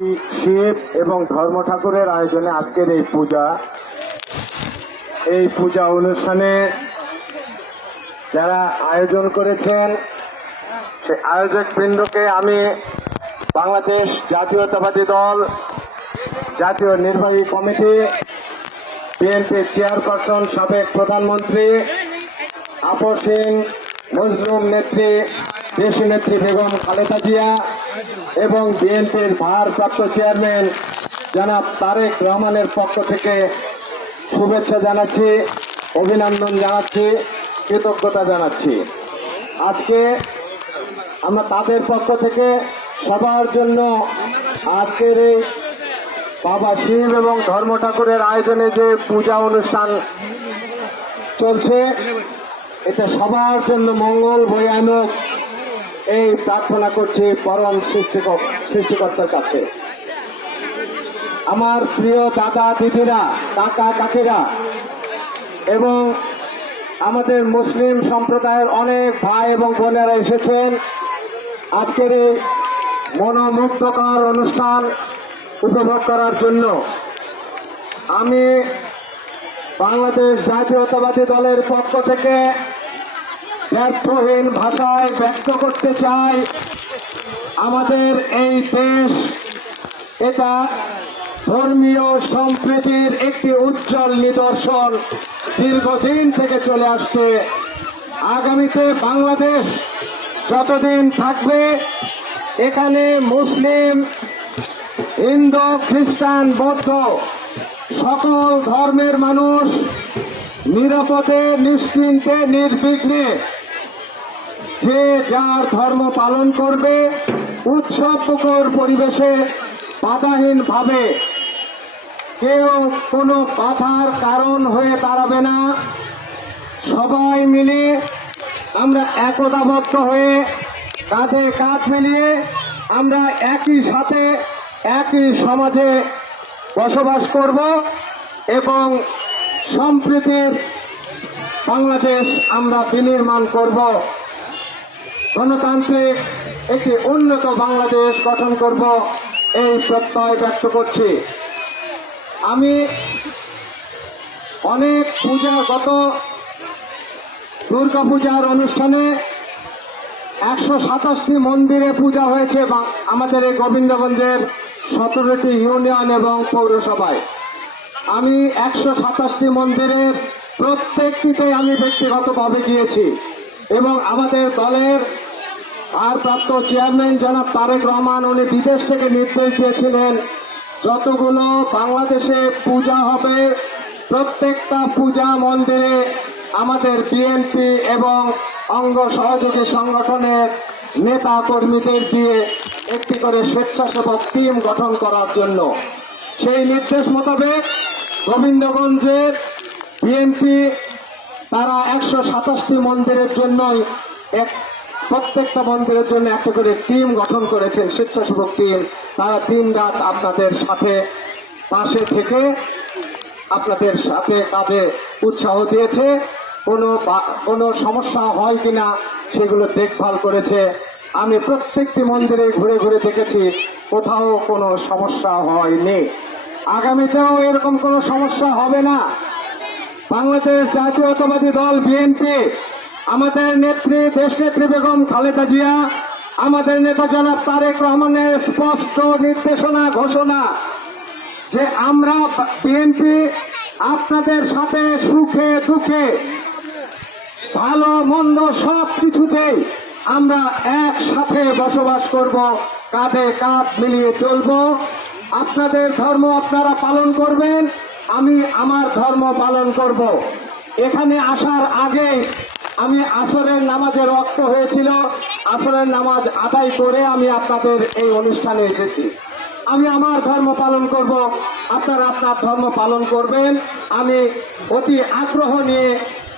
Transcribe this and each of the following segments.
শিব এবং ধর্ম ঠাকুরের আয়োজনে আজকের এই পূজা। এই পূজা অনুষ্ঠানে যারা আয়োজন করেছেন, সেই আয়োজক বৃন্দকে আমি বাংলাদেশ জাতীয়তাবাদী দল, জাতীয় নির্বাহী কমিটি বিএনপির চেয়ারপারসন, সাবেক প্রধানমন্ত্রী, আপসীন মজলুম নেত্রী, দেশী নেত্রী বেগম খালেদা জিয়া এবং বিএনপির ভারপ্রাপ্ত চেয়ারম্যান জনাব তারেক রহমানের পক্ষ থেকে শুভেচ্ছা জানাচ্ছি, অভিনন্দন জানাচ্ছি, কৃতজ্ঞতা জানাচ্ছি। আজকে আমরা তাদের পক্ষ থেকে সবার জন্য আজকের এই বাবা শিব এবং ধর্ম ঠাকুরের আয়োজনে যে পূজা অনুষ্ঠান চলছে, এটা সবার জন্য মঙ্গল বয়ে আনুক। এই প্রার্থনা করছি পরম সৃষ্টিক- সৃষ্টিকর্তার কাছে। আমার প্রিয় দাদা, দিদিরা, কাকা, কাকিরা, এবং আমাদের মুসলিম সম্প্রদায়ের অনেক ভাই এবং বোনেরা এসেছেন। আজকের এই মনোমুগ্ধকর অনুষ্ঠান উপভোগ করার জন্য আমি বাংলাদেশ জাতীয়তাবাদী দলের পক্ষ থেকে ব্যর্থহীন ভাষায় ব্যক্ত করতে চাই। আমাদের এই দেশ, এটা ধর্মীয় সম্প্রীতির একটি উজ্জ্বল নিদর্শন। দীর্ঘদিন থেকে চলে আসছে। আগামীতে বাংলাদেশ যতদিন থাকবে, এখানে মুসলিম, হিন্দু, খ্রিস্টান, বৌদ্ধ সকল ধর্মের মানুষ নিরাপদে, নিশ্চিন্তে, নির্বিঘ্নে যে যার ধর্ম পালন করবে উৎসবমুখর পরিবেশে বাধাহীন ভাবে কেউ কোনো বাধার কারণ হয়ে দাঁড়াবে না। সবাই মিলে আমরা একতাবদ্ধ হয়ে কাঁধে কাঁধ মিলিয়ে আমরা একই সাথে একই সমাজে বসবাস করব এবং সম্প্রীতির বাংলাদেশ আমরা বিনির্মাণ করব। গণতান্ত্রিক একটি উন্নত বাংলাদেশ গঠন করব এই প্রত্যয় ব্যক্ত করছি। আমি অনেক পূজা গত দুর্গা পূজার অনুষ্ঠানে একশো সাতাশটি মন্দিরে পূজা হয়েছে আমাদের এই গোবিন্দগঞ্জের সতেরোটি ইউনিয়ন এবং পৌরসভায়। আমি একশো সাতাশটি মন্দিরের প্রত্যেকটিতে আমি ব্যক্তিগতভাবে গিয়েছি। এবং আমাদের দলের ভারপ্রাপ্ত চেয়ারম্যান জনাব তারেক রহমান, উনি বিদেশ থেকে নির্দেশ দিয়েছিলেন, যতগুলো বাংলাদেশে পূজা হবে, প্রত্যেকটা পূজা মন্দিরে আমাদের বিএনপি এবং অঙ্গ সহযোগী সংগঠনের নেতা কর্মীদের দিয়ে একটি করে স্বেচ্ছাসেবক টিম গঠন করার জন্য। সেই নির্দেশ মোতাবেক গোবিন্দগঞ্জের বিএনপি তারা একশো সাতাশটি মন্দিরের জন্যই এক, প্রত্যেকটা মন্দিরের জন্য একটা করে টিম গঠন করেছেন স্বেচ্ছাসেবক টিম তারা দিন রাত আপনাদের সাথে, পাশে থেকে আপনাদের সাথে কাজে উৎসাহ দিয়েছে। কোনো কোনো সমস্যা হয় কিনা সেগুলো দেখভাল করেছে। আমি প্রত্যেকটি মন্দিরে ঘুরে ঘুরে দেখেছি, কোথাও কোনো সমস্যা হয়নি। আগামীতেও এরকম কোনো সমস্যা হবে না। বাংলাদেশ জাতীয়তাবাদী দল বিএনপি, আমাদের নেত্রী, দেশনেত্রী বেগম খালেদা জিয়া, আমাদের নেতা জনাব তারেক রহমানের স্পষ্ট নির্দেশনা, ঘোষণা যে আমরা বিএনপি আপনাদের সাথে সুখে দুঃখে, ভালো, মন্দ সব কিছুতেই আমরা একসাথে বসবাস করব, কাঁধে কাঁধ মিলিয়ে চলব। আপনাদের ধর্ম আপনারা পালন করবেন। আমি আমার ধর্ম পালন করব। এখানে আসার আগে আমি আসরের নামাজের রক্ত হয়েছিল। আসরের নামাজ আদায় করে আমি আপনাদের এই অনুষ্ঠানে এসেছি। আমি আমার ধর্ম পালন করব। আপনারা আপনার ধর্ম পালন করবেন। আমি অতি আগ্রহ নিয়ে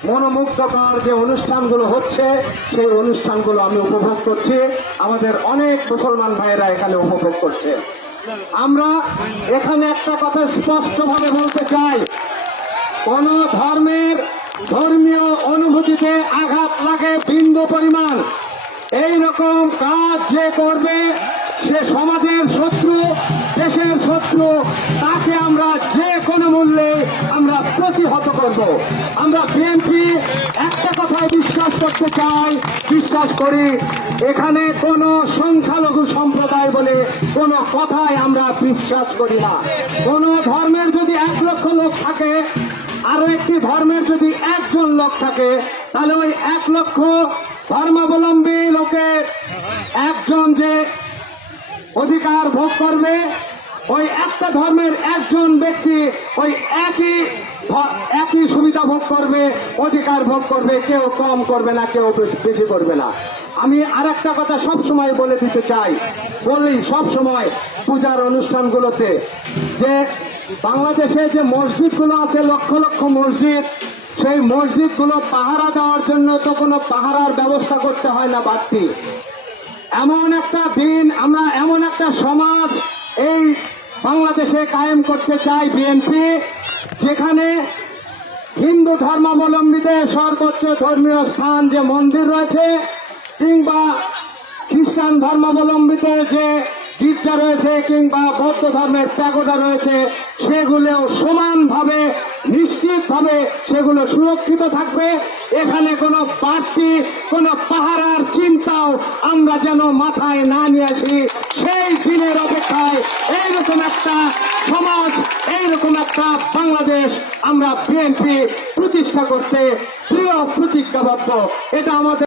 মনোমুগ্ধকর যে অনুষ্ঠানগুলো হচ্ছে, সেই অনুষ্ঠানগুলো আমি উপভোগ করছি। আমাদের অনেক মুসলমান ভাইয়েরা এখানে উপভোগ করছে। আমরা এখানে একটা কথা স্পষ্টভাবে বলতে চাই। কোন ধর্মের ধর্মীয় অনুভূতিতে আঘাত লাগে বিন্দু পরিমাণ। এই রকম কাজ যে করবে সে সমাজের শত্রু, দেশের শত্রু, তাকে আমরা যে কোনো মূল্যে আমরা প্রতিহত করব। আমরা বিএনপি একটা কথায় বিশ্বাস করতে চাই। বিশ্বাস করি, এখানে কোনো সম্প্রদায় বলে কোনো কথায় আমরা বিশ্বাস করি না। কোন ধর্মের যদি এক লক্ষ লোক থাকে, আরও একটি ধর্মের যদি একজন লোক থাকে, তাহলে ওই এক লক্ষ ধর্মাবলম্বী লোকের একজন যে অধিকার ভোগ করবে ওই একটা ধর্মের একজন ব্যক্তি ওই একই একই সুবিধা ভোগ করবে, অধিকার ভোগ করবে, কেউ কম করবে না, কেউ বেশ- করবে না। আমি আর একটা কথা সব সময় বলে দিতে চাই। বলি সব সময় পূজার অনুষ্ঠানগুলোতে যে বাংলাদেশে যে মসজিদগুলো আছে, লক্ষ লক্ষ মসজিদ, সেই মসজিদগুলো পাহারা দেওয়ার জন্য তো কোনো পাহারার ব্যবস্থা করতে হয় না বাড়তি। এমন একটা দিন, আমরা এমন একটা সমাজ এই বাংলাদেশে কায়েম করতে চাই বিএনপি, যেখানে হিন্দু ধর্মাবলম্বীদের সর্বোচ্চ ধর্মীয় স্থান যে মন্দির রয়েছে, কিংবা খ্রিস্টান ধর্মাবলম্বীদের যে গির্জা রয়েছে কিংবা বৌদ্ধ ধর্মের প্যাগোডা রয়েছে, সেগুলো সমানভাবে, নিশ্চিতভাবে সেগুলো সুরক্ষিত থাকবে। এখানে কোনো বাড়তি, কোনো পাহারার চিন্তাও আমরা যেন মাথায় না নিয়ে আসি। সেই দিনের অপেক্ষায় এইরকম একটা সমাজ, এইরকম একটা বাংলাদেশ আমরা বিএনপি প্রতিষ্ঠা করতে দৃঢ় প্রতিজ্ঞাবদ্ধ। এটা আমাদের